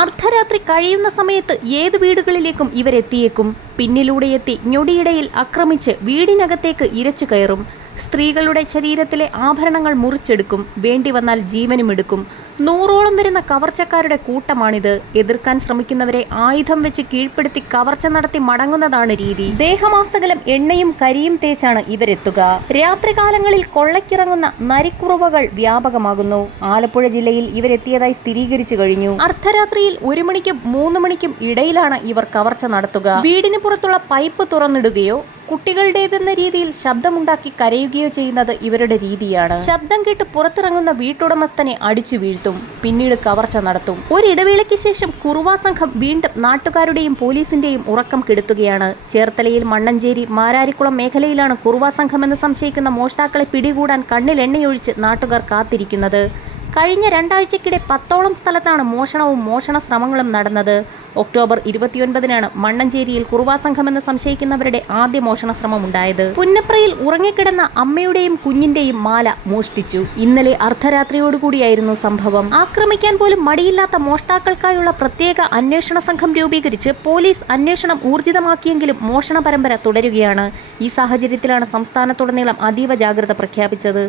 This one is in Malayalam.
അർദ്ധരാത്രി കഴിയുന്ന സമയത്ത് ഏത് വീടുകളിലേക്കും ഇവരെത്തിയേക്കും. പിന്നിലൂടെ എത്തി ഞൊടിയിടയിൽ ആക്രമിച്ച് വീടിനകത്തേക്ക് ഇരച്ചു കയറും. സ്ത്രീകളുടെ ശരീരത്തിലെ ആഭരണങ്ങൾ മുറിച്ചെടുക്കും വേണ്ടി വന്നാൽ ജീവനും എടുക്കും. നൂറോളം വരുന്ന കവർച്ചക്കാരുടെ കൂട്ടമാണിത്. എതിർക്കാൻ ശ്രമിക്കുന്നവരെ ആയുധം വെച്ച് കീഴ്പ്പെടുത്തി കവർച്ച നടത്തി മടങ്ങുന്നതാണ് രീതി. ദേഹമാസകലം എണ്ണയും കരിയും തേച്ചാണ് ഇവരെത്തുക. രാത്രികാലങ്ങളിൽ കൊള്ളക്കിറങ്ങുന്ന നരിക്കുറവകൾ വ്യാപകമാകുന്നു. ആലപ്പുഴ ജില്ലയിൽ ഇവരെത്തിയതായി സ്ഥിരീകരിച്ചു കഴിഞ്ഞു. അർദ്ധരാത്രിയിൽ ഒരു മണിക്കും മൂന്ന് മണിക്കും ഇടയിലാണ് ഇവർ കവർച്ച നടത്തുക. വീടിന് പുറത്തുള്ള പൈപ്പ് തുറന്നിടുകയോ കുട്ടികളുടേതെന്ന രീതിയിൽ ശബ്ദമുണ്ടാക്കി കരയുകയോ ചെയ്യുന്നത് ഇവരുടെ രീതിയാണ്. ശബ്ദം കേട്ട് പുറത്തിറങ്ങുന്ന വീട്ടുടമസ്ഥനെ അടിച്ചു വീഴ്ത്തും. പിന്നീട് കവർച്ച നടത്തും. ഒരിടവേളയ്ക്ക് ശേഷം കുറുവാ സംഘം വീണ്ടും നാട്ടുകാരുടെയും പോലീസിന്റെയും ഉറക്കം കെടുത്തുകയാണ്. ചേർത്തലയിൽ മണ്ണഞ്ചേരി മാരാരിക്കുളം മേഖലയിലാണ് കുറുവാ സംഘമെന്ന് സംശയിക്കുന്ന മോഷ്ടാക്കളെ പിടികൂടാൻ കണ്ണിൽ എണ്ണയൊഴിച്ച് നാട്ടുകാർ കാത്തിരിക്കുന്നത്. കഴിഞ്ഞ രണ്ടാഴ്ചക്കിടെ പത്തോളം സ്ഥലത്താണ് മോഷണവും മോഷണ ശ്രമങ്ങളും നടന്നത്. ഒക്ടോബർ ഇരുപത്തിയൊൻപതിനാണ് മണ്ണഞ്ചേരിയിൽ കുറുവാ സംഘമെന്ന് സംശയിക്കുന്നവരുടെ ആദ്യ മോഷണ ശ്രമം ഉണ്ടായത് പുന്നപ്രയിൽ ഉറങ്ങിക്കിടന്ന അമ്മയുടെയും കുഞ്ഞിന്റെയും മാല മോഷ്ടിച്ചു. ഇന്നലെ അർദ്ധരാത്രിയോടുകൂടിയായിരുന്നു സംഭവം. ആക്രമിക്കാൻ പോലും മടിയില്ലാത്ത മോഷ്ടാക്കൾക്കായുള്ള പ്രത്യേക അന്വേഷണ സംഘം രൂപീകരിച്ച് പോലീസ് അന്വേഷണം ഊർജിതമാക്കിയെങ്കിലും മോഷണ പരമ്പര തുടരുകയാണ്. ഈ സാഹചര്യത്തിലാണ് സംസ്ഥാനത്തുടനീളം അതീവ ജാഗ്രത പ്രഖ്യാപിച്ചത്.